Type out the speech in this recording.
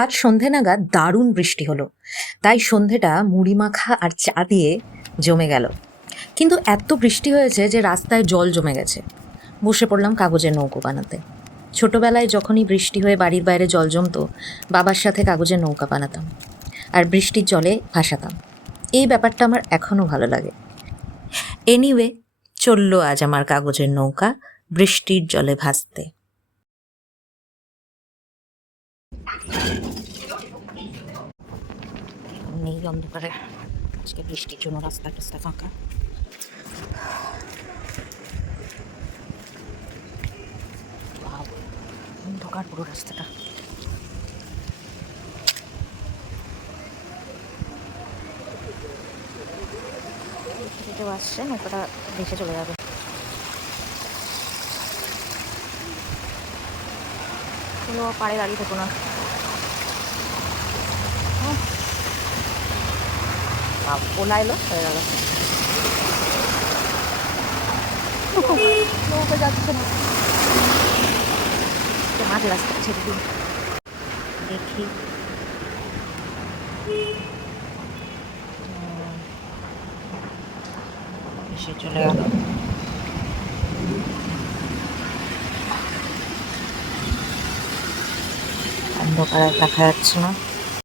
আজ সন্ধে নাগাদ দারুণ বৃষ্টি হলো, তাই সন্ধেটা মুড়ি মাখা আর চা দিয়ে জমে গেল। কিন্তু এত বৃষ্টি হয়েছে যে রাস্তায় জল জমে গেছে। বসে পড়লাম কাগজের নৌকো বানাতে। ছোটবেলায় যখনই বৃষ্টি হয়ে বাড়ির বাইরে জল জমতো, বাবার সাথে কাগজের নৌকা বানাতাম আর বৃষ্টির জলে ভাসাতাম। এই ব্যাপারটা আমার এখনও ভালো লাগে। এনিওয়ে, চললো আজ আমার কাগজের নৌকা বৃষ্টির জলে ভাসতে। নেই অন্ধকারে, আজকে বৃষ্টির জন্য রাস্তা টাস্তা ফাঁকা। অন্ধকার পুরো রাস্তাটা। কেউ আসছে, নৌকাটা ভেসে চলে যাবে। কোনো পাড়ে দাঁড়িয়ে থেকো না। ওলা এলো, হয়ে গেল। নৌকা যাচ্ছে না, মাঝে রাস্তা ছেড়ে দিন, দেখি। এসে চলে গেল। অন্ধকারে দেখা যাচ্ছে না।